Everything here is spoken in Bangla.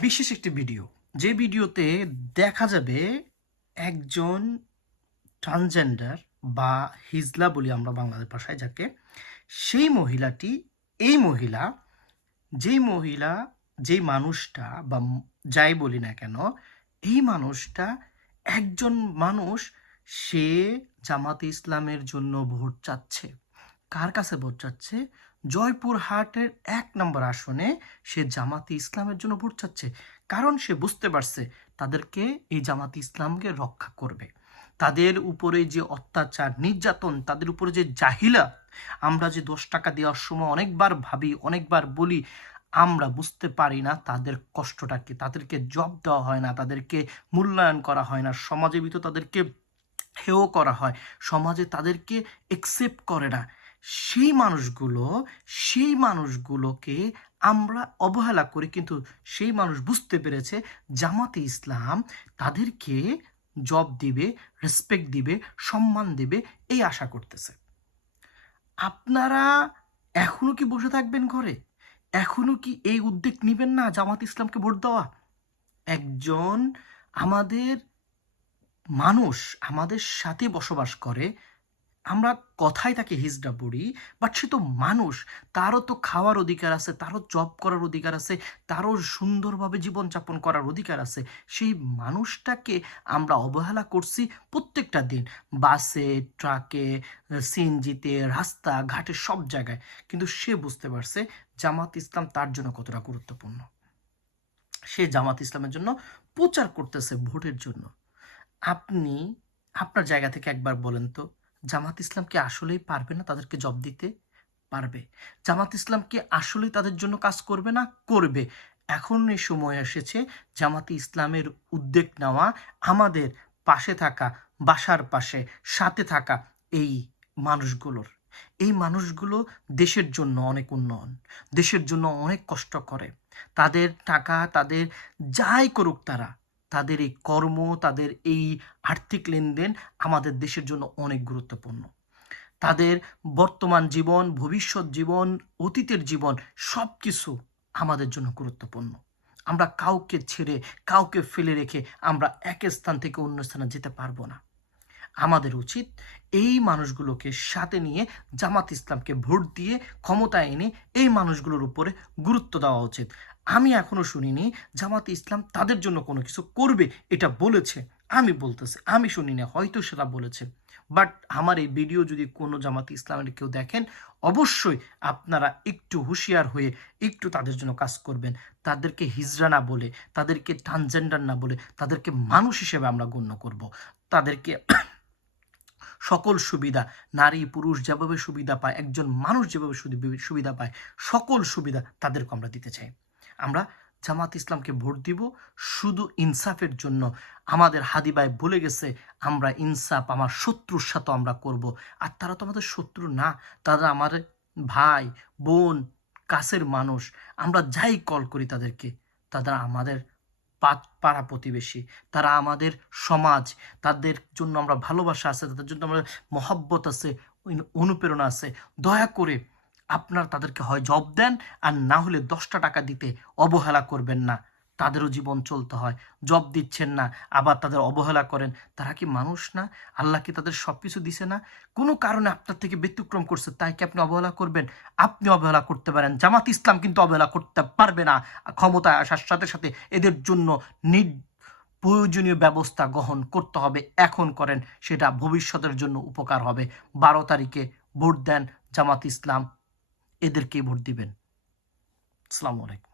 বিশেষ একটি ভিডিও। যে ভিডিওতে দেখা যাবে একজন ট্রান্সজেন্ডার বা হিজলা বলি আমরা বাংলাদেশ ভাষায় যাকে, সেই মহিলাটি, এই মহিলা, যেই মহিলা, যেই মানুষটা বা যাই বলি না কেন, এই মানুষটা একজন মানুষ, সে জামাতে ইসলামের জন্য ভোট চাচ্ছে। কার কাছে ভোট চাচ্ছে? জয়পুরহাটের এক নম্বর আসনে সে জামাতি ইসলামের জন্য ভোট চাচ্ছে। কারণ সে বুঝতে পারছে তাদেরকে এই জামাতি ইসলামকে রক্ষা করবে। তাদের উপরে যে অত্যাচার, নির্যাতন, তাদের উপরে যে জাহিলা, আমরা যে দশ টাকা দেওয়ার সময় অনেকবার ভাবি, অনেকবার বলি, আমরা বুঝতে পারি না তাদের কষ্টটা কি। তাদেরকে জব দেওয়া হয় না, তাদেরকে মূল্যায়ন করা হয় না সমাজের ভিতর তাদেরকে হেও করা হয়, সমাজে তাদেরকে একসেপ্ট করে না। সেই মানুষগুলো, সেই মানুষগুলোকে আমরা অবহেলা করি, কিন্তু সেই মানুষ বুঝতে পেরেছে জামাতে ইসলাম তাদেরকে জব দিবে রেসপেক্ট দিবে, সম্মান দিবে, এই আশা করতেছে। আপনারা এখনও কি বসে থাকবেন ঘরে? এখনও কি এই উদ্যোগ নেবেন না জামাত ইসলামকে ভোট দেওয়া? একজন আমাদের মানুষ আমাদের সাথে বসবাস করে আমরা কথায় তাকে হিজড়া বলি বাট সে তো মানুষ। তারও তো খাওয়ার অধিকার আছে, তারও জব করার অধিকার আছে, তারও সুন্দরভাবে জীবনযাপন করার অধিকার আছে। সেই মানুষটাকে আমরা অবহেলা করছি প্রত্যেকটা দিন। বাসে, ট্রাকে, সিএনজিতে রাস্তা ঘাটে সব জায়গায়। কিন্তু সে বুঝতে পারছে জামাত ইসলাম তার জন্য কতটা গুরুত্বপূর্ণ। সে জামাত ইসলামের জন্য প্রচার করতেছে ভোটের জন্য। আপনি, আপনার জায়গা থেকে একবার বলেন তো। জামাত ইসলাম কি আসলেই পারবে না তাদেরকে জব দিতে? পারবে। জামাত ইসলাম কি আসলেই তাদের জন্য কাজ করবে না? করবে। এখন এই সময় এসেছে জামাতি ইসলামের উদ্যোগ নেওয়া, আমাদের পাশে থাকা, বাসার পাশে, সাথে থাকা এই মানুষগুলোর। এই মানুষগুলো দেশের জন্য অনেক উন্নয়ন, দেশের জন্য অনেক কষ্ট করে। তাদের টাকা, তাদের যাই করুক তারা তাদের এই কর্ম, তাদের এই আর্থিক লেনদেন আমাদের দেশের জন্য অনেক গুরুত্বপূর্ণ। তাদের বর্তমান জীবন, ভবিষ্যৎ জীবন, অতীতের জীবন সব কিছু আমাদের জন্য গুরুত্বপূর্ণ। আমরা কাউকে ছেড়ে, কাউকে ফেলে রেখে আমরা এক স্থান থেকে অন্য স্থানে যেতে পারব না। আমাদের উচিত এই মানুষগুলোকে সাথে নিয়ে জামাত ইসলামকে ভোট দিয়ে ক্ষমতা এনে এই মানুষগুলোর উপরে গুরুত্ব দেওয়া উচিত। আমি এখনও শুনিনি জামাত ইসলাম তাদের জন্য কোনো কিছু করবে, এটা বলেছে। আমি বলতেছি, আমি শুনিনি, হয়তো সেটা বলেছে। বাট আমার এই ভিডিও যদি কোনো জামাত ইসলামের কেউ দেখেন, অবশ্যই আপনারা একটু হুঁশিয়ার হয়ে একটু তাদের জন্য কাজ করবেন। তাদেরকে হিজড়া না বলে, তাদেরকে ট্রান্সজেন্ডার না বলে, তাদেরকে মানুষ হিসেবে আমরা গণ্য করব। তাদেরকে সকল সুবিধা, নারী, পুরুষ যেভাবে সুবিধা পায়, একজন মানুষ যেভাবে সুবিধা পায়, সকল সুবিধা তাদেরকে আমরা দিতে চাই। আমরা জামাত ইসলামকে ভোট দিব শুধু ইনসাফের জন্য। আমাদের হাদি ভাই বলে গেছে, আমরা ইনসাফ, আমার শত্রুর সাথে আমরা করব। আর তারা তো আমাদের শত্রু না, তারা আমার ভাই, বোন, কাছের মানুষ। আমরা যাই কল করি তাদেরকে, তারা আমাদের পাড়া প্রতিবেশী। তারা আমাদের সমাজ, তাদের জন্য আমরা ভালোবাসা আছে, তাদের জন্য আমাদের মহব্বত আছে অনুপ্রেরণা আছে। দয়া করে আপনারা তাদেরকে হয় জব দেন, আর না হলে দশটা টাকা দিতে অবহেলা করবেন না। তাদেরও জীবন চলতে হয়। জব দিচ্ছেন না, আবার তাদের অবহেলা করেন। তারা কি মানুষ না? আল্লাহ কি তাদের সব কিছু দিছে না? কোনো কারণে আপনার থেকে ব্যতিক্রম করছে, তাই কি আপনি অবহেলা করবেন? আপনি অবহেলা করতে পারেন। জামাত ইসলাম কিন্তু অবহেলা করতে পারবে না। ক্ষমতায় আসার সাথে সাথে এদের জন্য নির প্রয়োজনীয় ব্যবস্থা গ্রহণ করতে হবে। এখন করেন, সেটা ভবিষ্যতের জন্য উপকার হবে। বারো তারিখে ভোট দেন জামাত ইসলাম। এদেরকে ভোট দিবেন। আসসালামু আলাইকুম।